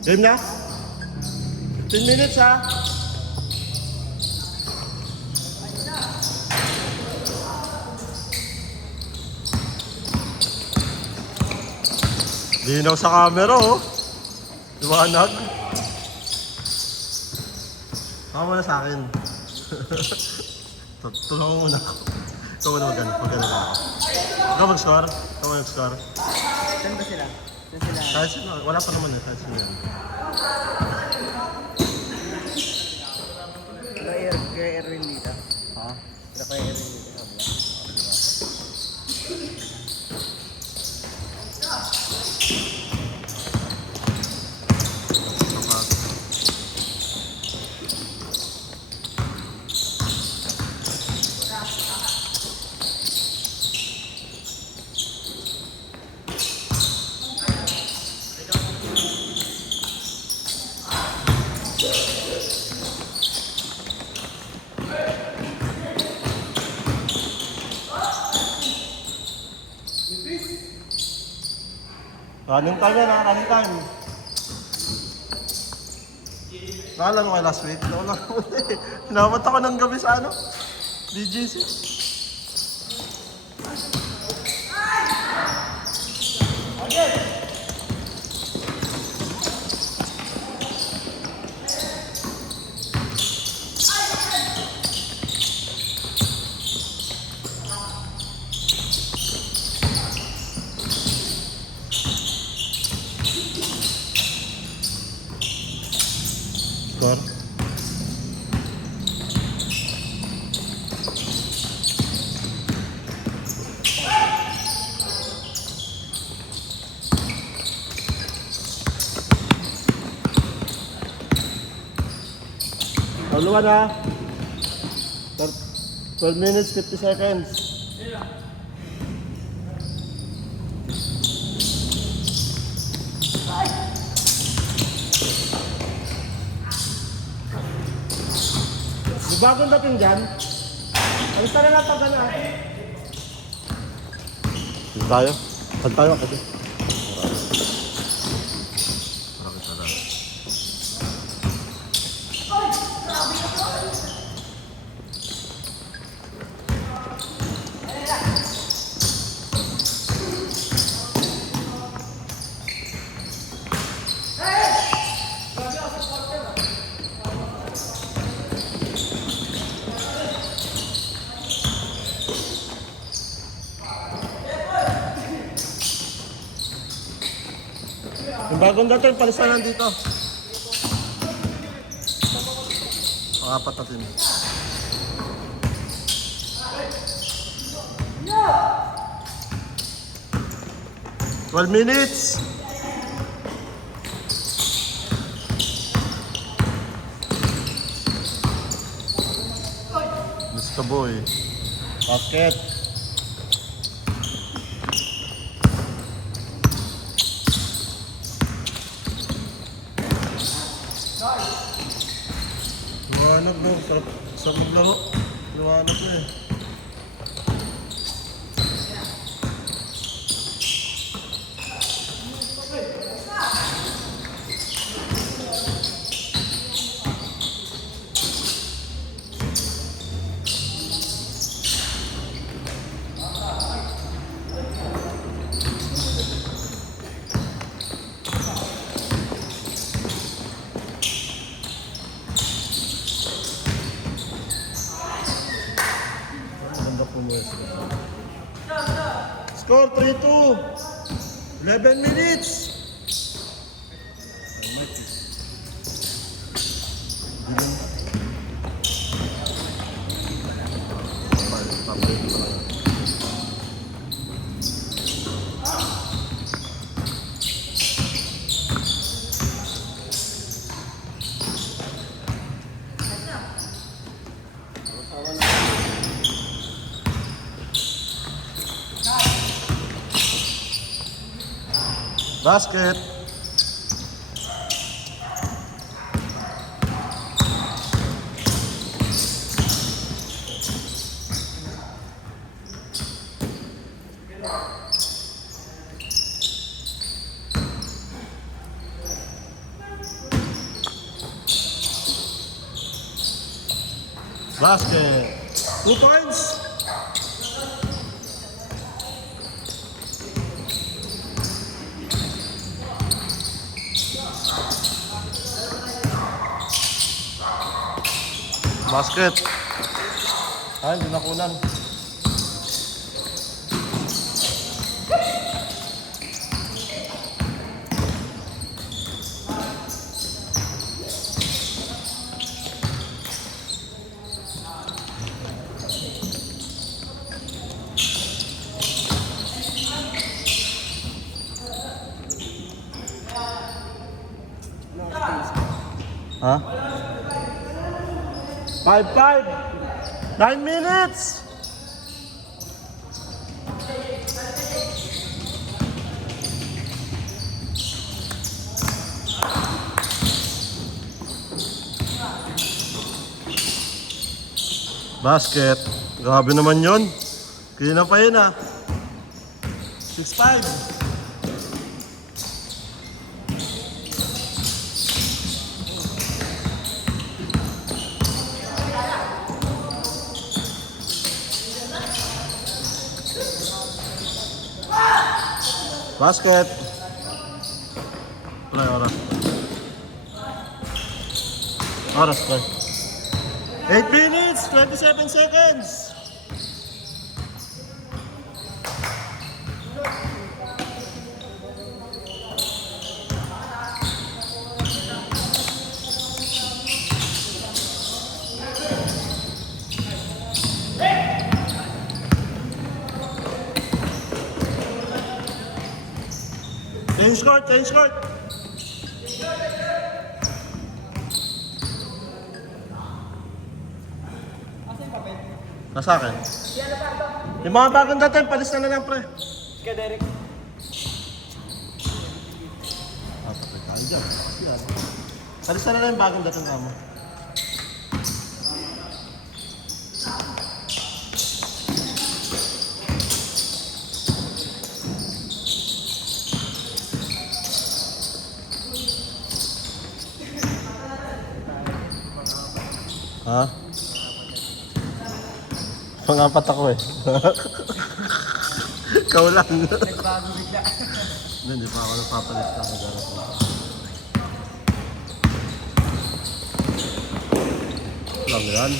Game na? 10 minutes ha? Linaw sa camera oh. Liwanag. Ako muna sa akin. Tulungan mo muna ako. Ikaw muna magano lang ako. Ikaw mag-score? Ikaw mag-score? Saan ba sila? Saan sila? Kahit sino, wala pa naman eh. Kahit sino yan. Kaya Erwin dito. Ha? Kaya Erwin dito. Running time yan ha, running time. Nakala mo kayo last week? Hinamot ako ng gabi sa ano? DGC. Score. Taluan ha. 12 minutes, 50 seconds. Bagong dating dyan. Alis na lang pag ano ate. Saan tayo? Saan tayo kasi? Marami sana. Yung bagong dating, palisan lang dito. Pangapat na team. Yeah! 12 minutes! Mr. Boy. Basket. Liwanag daw, sarap maglaro. Liwanag na eh. Score 3-2. 11 minutes. Basket. Basket. 2 points. Basket. Ay, hindi nakunan. Ha? 5-5. 9 minutes. Basket. Grabe naman yun. Kaya na pa yun ah. 6-5. Basket. Play oras. Oras play. 8 minutes, 27 seconds. Change court, change court. Nasa akin. Yung mga bagong dating, palis na lang pre. Kaya Derek. Patay tayo dyan. Palis na lang yung bagong dating kamo. Ha? Pangapat ako eh. Ikaw lang. Nagbago bigla. Hindi pa ako napapalit ka mag-aras mo. Lang yan.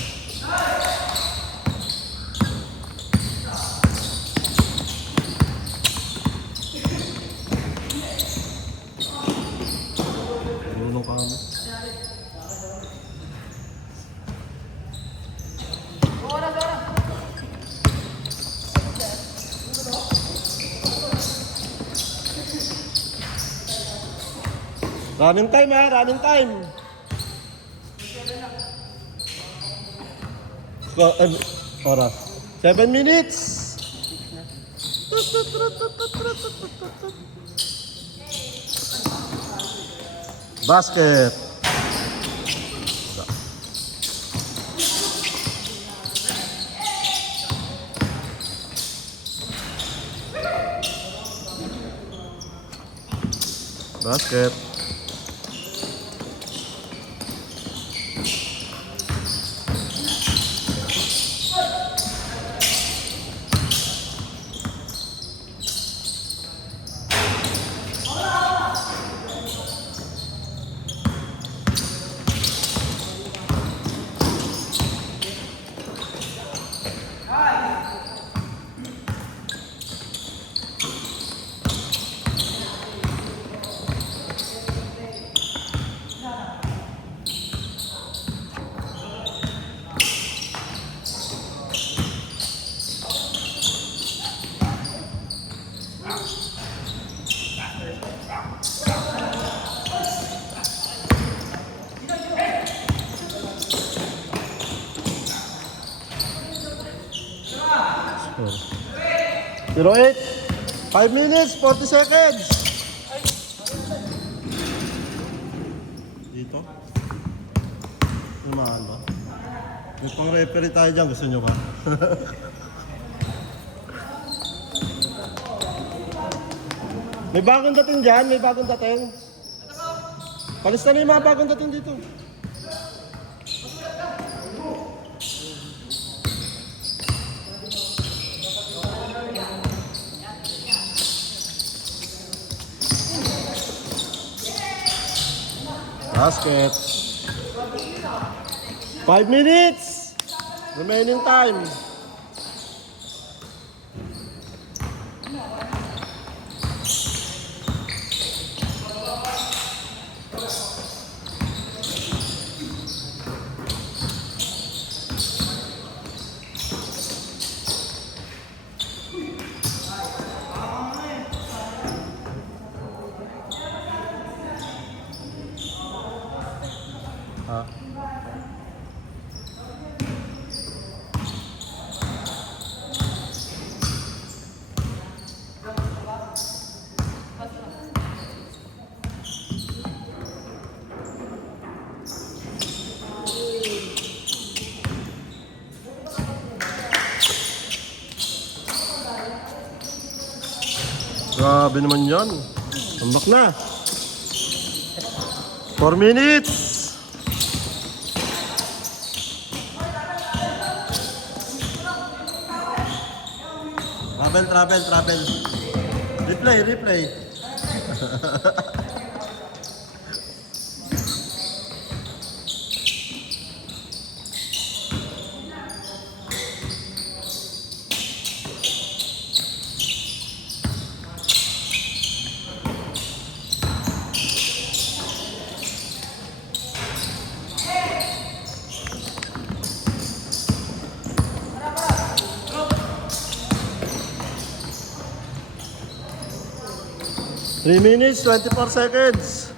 Tulong ka mo. Running time ha, running time. Oras. 7 minutes. Basket. Basket. Zero 8. 5 minutes, 40 seconds. Dito? Lumahan ba? May pang-referee tayo dyan. Gusto nyo ba? May bagong dating dyan. May bagong dating. Palis na yung mga bagong dating dito. Basket. 5 minutes. Remaining time. Ha? Grabe naman yan. Tambak na. 4 minutes. Travel. Replay. Three minutes, 24 seconds.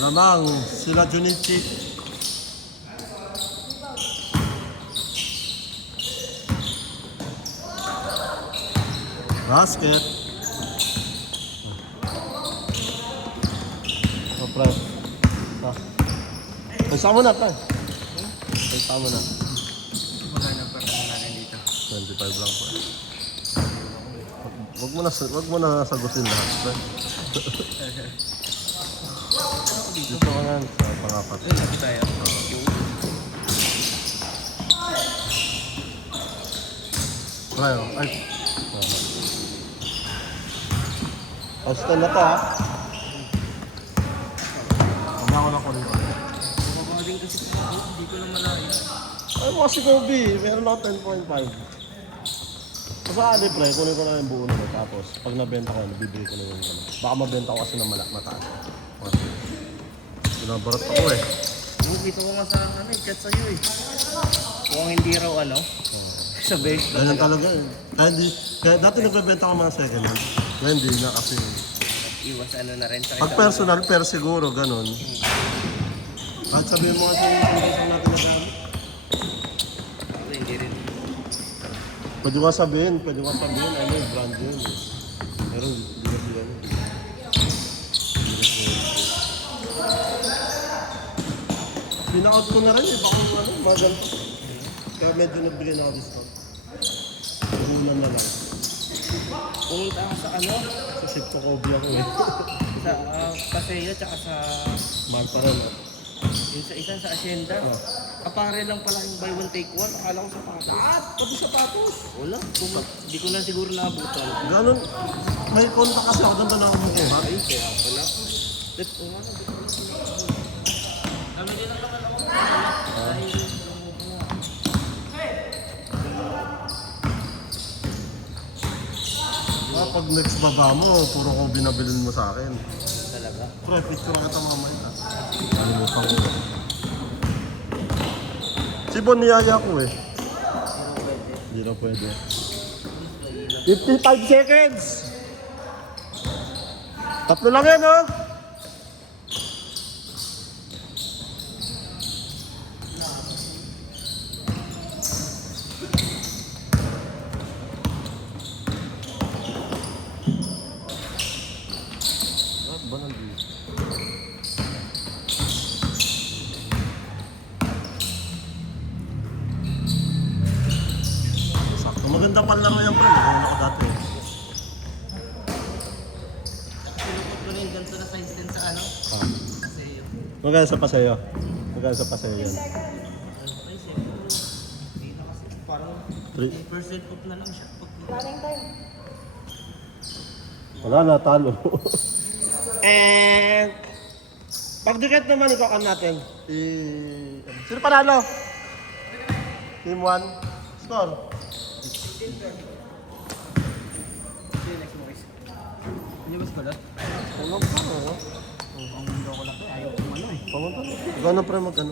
Lamang sila Junichi. Basket. Oh, pre. Pagsa mo na, pre. Pagsa mo na. Maganda pa rin natin dito. 25 lang po. Wag mo na sagutin lahat, pre. Dito ka nga sa pangapat. Lapit tayo. Ay. Hostel na to, ha? Hindi ako na kunin. Baka din kasi hindi ko lang malayo. Ay, mga si Kobe. Meron ako 10.5. Kasi pre, kunin ko na yung buo nito. Tapos, pag nabenta ko, nabibili ko na yung ano. Baka mabenta ko kasi ng mataas. Binabarat ako eh. Dito ko nga sa chat sa'yo eh. Kung hindi raw sa base Ganyan talaga eh. Kaya dati nagbebenta ko mga second hand. Ngayon hindi na kasi. iwas na rin sa Pag personal, per siguro, ganun. Kahit sabihin mo kasi yung isang natin na gamit. Hindi rin. Pwede ko sabihin, ano yung brand yun. Pero hindi kasi yan. Pina-out ko na rin eh, baka yung mga ganito. Kaya medyo nagbigay na ako discount. Umulan na lang. Pumunta ka sa Sa ship sa Kobe ako eh. sa Paseo tsaka sa Mahal pa rin. yung sa isang sa Hacienda. Kapare lang pala yung buy one take one. Akala ko sapatos. Pati sapatos. Wala. Hindi ko na siguro naabutan. Ganun. May konta kasi ako doon na ako makuha. Ay, kaya pala. Let ko nga. Kami din ang naman ako. Pag next baba mo, puro ko binabilin mo sa akin. Talaga. Pre, picture na kita mamaya. Nalimutan ko. Si Bon niyaya ko eh. Hindi na pwede. 55 seconds! Tatlo lang yan, oh! Ba nandito? Sakto. Maganda pa lang yan, pre. Nakauna ko dati. Sinukot ko rin ganito na size din sa Paseo. Maganda sa pasayo. Maganda sa pasayo yan. Ay, siyempre. Hindi na kasi parang 10% off na lang siya. Running time. Wala na, talo. And pag dikit naman, ikaw natin. Sino panalo? Team 1. Score. Hindi ba skulot? Ano ba? Ang mundo ko lang ayaw kumano eh. Pamunta na. Gano'n pre mag ano?